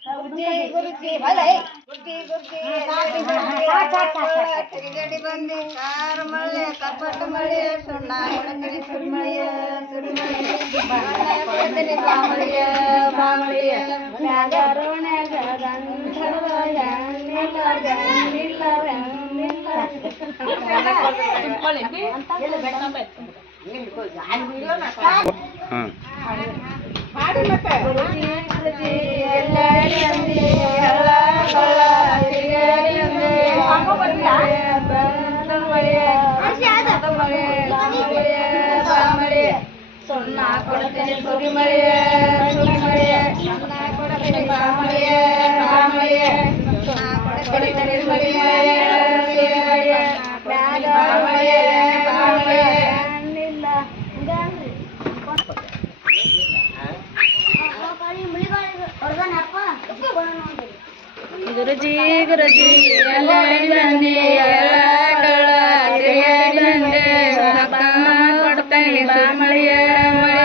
ಗುರುಜಿ ತಿರುಗಡಿ ಬಂದಿ ಕಾರ್ ಮಳೆ ಕಪಟ ಮಳೆ ಸುಣ್ಣ ಕೊಡತೀನಿ ಸುರಿಮಳೆಯ ಬಾಮಳಿಯ ಬಾಮಳಿಯ ಮ್ಯಾಗರೋಣ್ಯಾಗ ಗಂಧರ್ವ ಹಾಡಿ ಮತ್ತೆ ಸೊನ್ನ ಕೊಡ್ತೀನಿ ಸುರಿಮಳೆಯ ಸುರಿಮಳೆಯ ಸೊನ್ನ ಕೊಡ್ತೀನಿ ಬಾಮಳೆಯ ಬಾಮಳೆಯ ಸೊನ್ನ ಕೊಡ್ತೀನಿ ಸುರಿಮಳೆಯ ಸುರಿಮಳೆಯ ಬಾಮಳೆಯ ಬಾಮಳೆಯ ಗುರುಜಿ ಗುರುಜಿ ಎಲ್ಲ